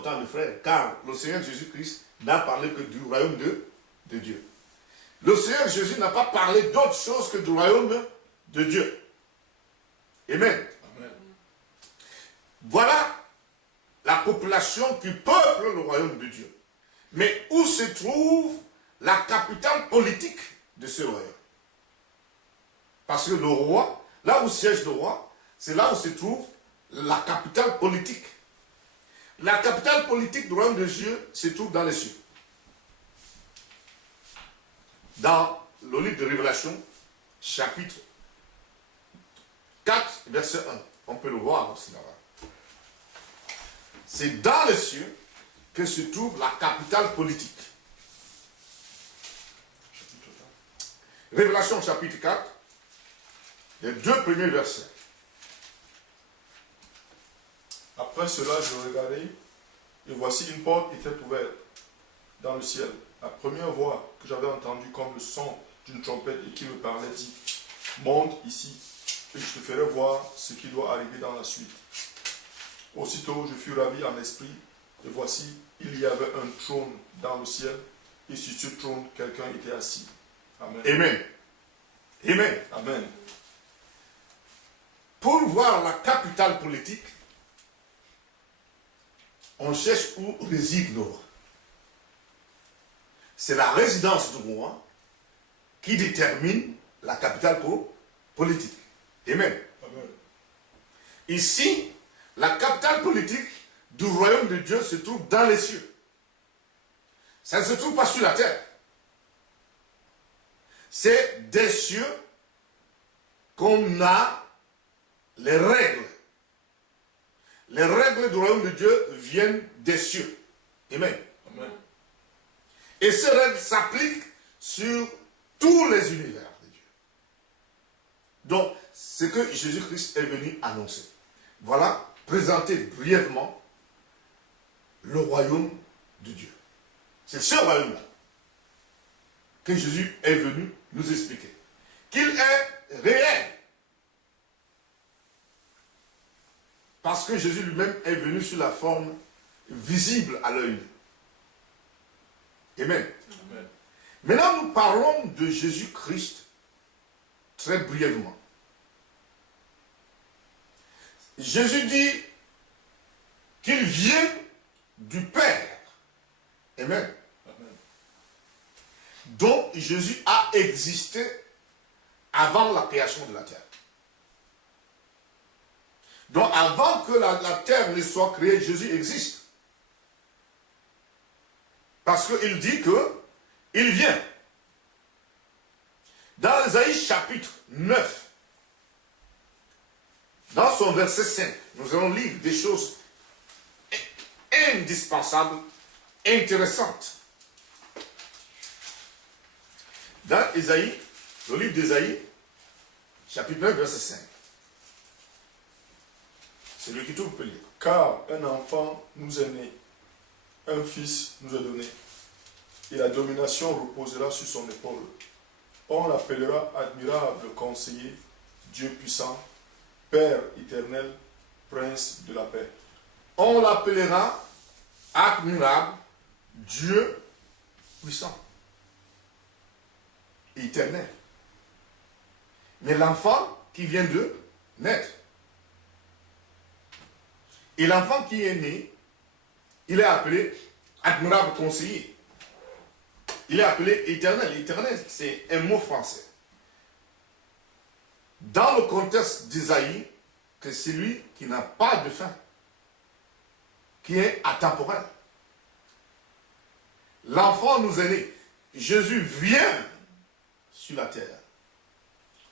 important, mes frères, car le Seigneur Jésus-Christ n'a parlé que du royaume de Dieu. Le Seigneur Jésus n'a pas parlé d'autre chose que du royaume de Dieu. Amen. Amen. Voilà la population qui peuple le royaume de Dieu. Mais où se trouve la capitale politique de ce royaume? Parce que le roi, là où siège le roi, c'est là où se trouve la capitale politique. La capitale politique du royaume de Dieu se trouve dans les cieux. Dans le livre de Révélation, chapitre 4, verset 1. On peut le voir aussi là-bas. C'est dans les cieux que se trouve la capitale politique. Révélation chapitre 4, les 2 premiers versets. Après cela, je regardai, et voici une porte était ouverte dans le ciel. La première voix que j'avais entendue comme le son d'une trompette et qui me parlait dit, monte ici, et je te ferai voir ce qui doit arriver dans la suite. Aussitôt, je fus ravi en esprit, et voici, il y avait un trône dans le ciel, et sur ce trône, quelqu'un était assis. Amen. Amen. Amen. Amen. Pour voir la capitale politique, on cherche où réside le roi. C'est la résidence du roi qui détermine la capitale politique. Amen. Amen. Ici, la capitale politique du royaume de Dieu se trouve dans les cieux. Ça ne se trouve pas sur la terre. C'est des cieux qu'on a les règles. Les règles du royaume de Dieu viennent des cieux. Amen. Amen. Et ces règles s'appliquent sur tous les univers de Dieu. Donc, ce que Jésus-Christ est venu annoncer. Voilà, présenter brièvement le royaume de Dieu. C'est ce royaume-là que Jésus est venu nous expliquer. Qu'il est réel. Parce que Jésus lui-même est venu sous la forme visible à l'œil. Amen. Amen. Maintenant, nous parlons de Jésus-Christ très brièvement. Jésus dit qu'il vient du Père. Amen. Amen. Donc, Jésus a existé avant la création de la terre. Donc, avant que la terre ne soit créée, Jésus existe. Parce qu'il dit qu'il vient. Dans Ésaïe chapitre 9, dans son verset 5, nous allons lire des choses indispensables, intéressantes. Dans Ésaïe, le livre d'Ésaïe, chapitre 9, verset 5. C'est lui qui tout peut lire. Car un enfant nous est né, un fils nous est donné, et la domination reposera sur son épaule. On l'appellera admirable conseiller, Dieu puissant, Père éternel, Prince de la paix. On l'appellera admirable, Dieu puissant, éternel. Mais l'enfant qui vient de naître, et l'enfant qui est né, il est appelé admirable conseiller. Il est appelé éternel. Éternel, c'est un mot français. Dans le contexte d'Isaïe, que c'est lui qui n'a pas de fin, qui est atemporel. L'enfant nous est né. Jésus vient sur la terre,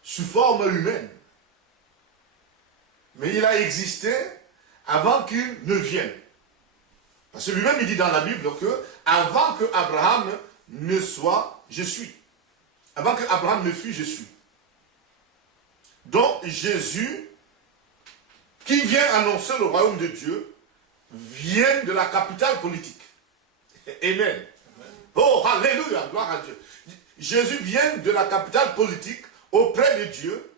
sous forme humaine. Mais il a existé avant qu'il ne vienne. Parce que lui-même, il dit dans la Bible que avant que Abraham ne soit, je suis. Avant que Abraham ne fût, je suis. Donc Jésus, qui vient annoncer le royaume de Dieu, vient de la capitale politique. Amen. Amen. Oh, alléluia, gloire à Dieu. Jésus vient de la capitale politique auprès de Dieu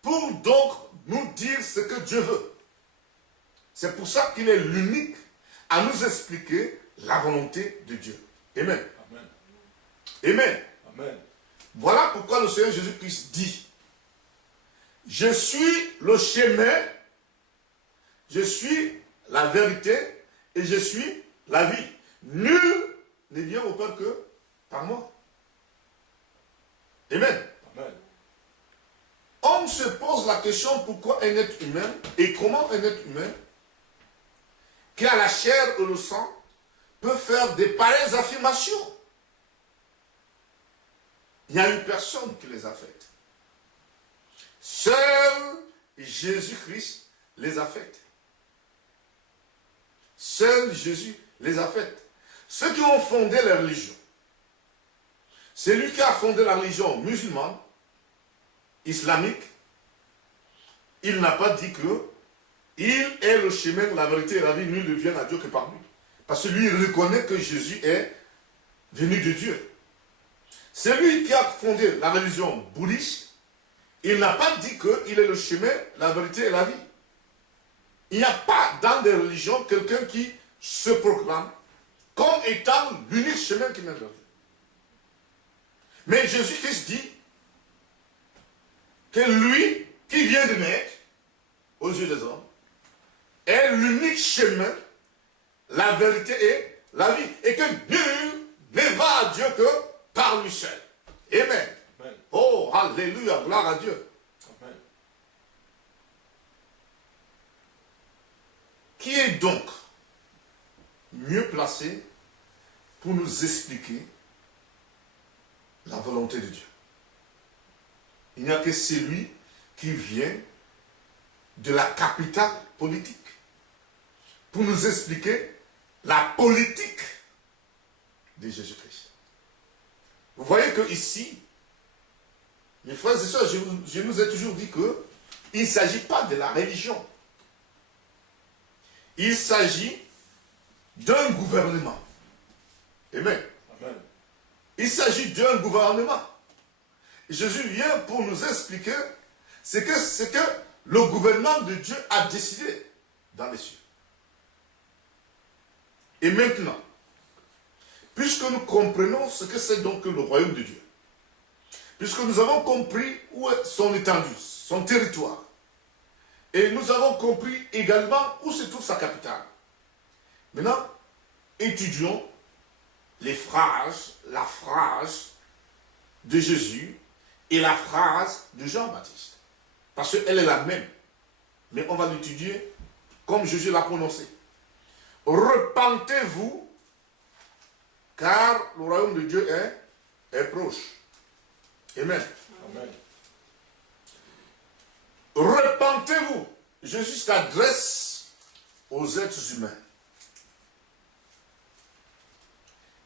pour donc nous dire ce que Dieu veut. C'est pour ça qu'il est l'unique à nous expliquer la volonté de Dieu. Amen. Amen. Amen. Amen. Voilà pourquoi le Seigneur Jésus-Christ dit, je suis le chemin, je suis la vérité et je suis la vie. Nul ne vient au Père que par moi. Amen. Amen. On se pose la question pourquoi un être humain et comment un être humain qui a la chair et le sang peut faire des pareilles affirmations. Il n'y a eu personne qui les a faites. Seul Jésus-Christ les a faites. Seul Jésus les a faites. Ceux qui ont fondé la religion, c'est lui qui a fondé la religion musulmane, islamique, il n'a pas dit que il est le chemin, la vérité et la vie, nul ne vient à Dieu que par lui. Parce que lui, il reconnaît que Jésus est venu de Dieu. C'est lui qui a fondé la religion bouddhiste. Il n'a pas dit qu'il est le chemin, la vérité et la vie. Il n'y a pas dans des religions quelqu'un qui se proclame comme étant l'unique chemin qui mène vers Dieu. Mais Jésus-Christ dit que lui, qui vient de naître, aux yeux des hommes, est l'unique chemin, la vérité et la vie. Et que nul ne va à Dieu que par lui seul. Amen. Amen. Oh, alléluia, gloire à Dieu. Amen. Qui est donc mieux placé pour nous expliquer la volonté de Dieu? Il n'y a que celui qui vient de la capitale politique pour nous expliquer la politique de Jésus-Christ. Vous voyez que ici, mes frères et sœurs, je nous ai toujours dit qu'il ne s'agit pas de la religion. Il s'agit d'un gouvernement. Amen. Amen. Il s'agit d'un gouvernement. Jésus vient pour nous expliquer ce que le gouvernement de Dieu a décidé dans les cieux. Et maintenant, puisque nous comprenons ce que c'est donc le royaume de Dieu, puisque nous avons compris où est son étendue, son territoire, et nous avons compris également où se trouve sa capitale, maintenant, étudions les phrases, la phrase de Jésus et la phrase de Jean-Baptiste. Parce qu'elle est la même. Mais on va l'étudier comme Jésus l'a prononcé. Repentez-vous, car le royaume de Dieu est proche. Amen. Amen. Repentez-vous. Jésus s'adresse aux êtres humains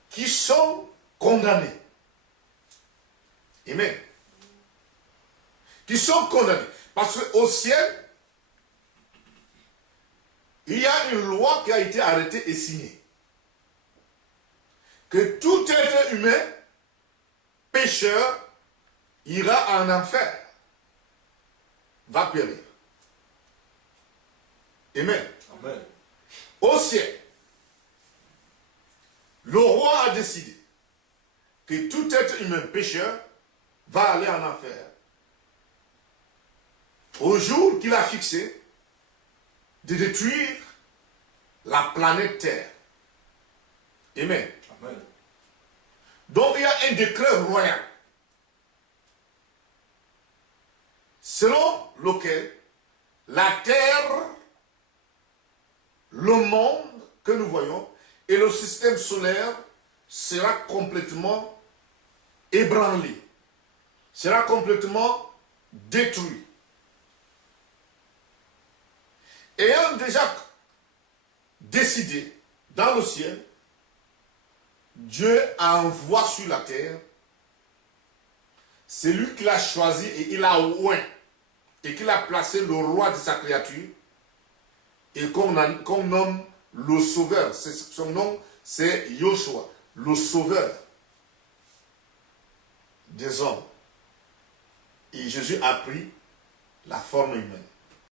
qui sont condamnés. Amen. Qui sont condamnés. Parce qu'au ciel, il y a une loi qui a été arrêtée et signée. Que tout être humain, pécheur, ira en enfer. Va périr. Amen. Amen. Au ciel, le roi a décidé que tout être humain pécheur va aller en enfer. Au jour qu'il a fixé de détruire la planète Terre. Amen. Amen. Donc il y a un décret royal selon lequel la Terre, le monde que nous voyons et le système solaire sera complètement ébranlé, sera complètement détruit. Ayant déjà décidé dans le ciel, Dieu envoie sur la terre celui qu'il a choisi et il a oint et qu'il a placé le roi de sa créature et qu'on nomme le sauveur. Son nom c'est Yoshua, le sauveur des hommes. Et Jésus a pris la forme humaine.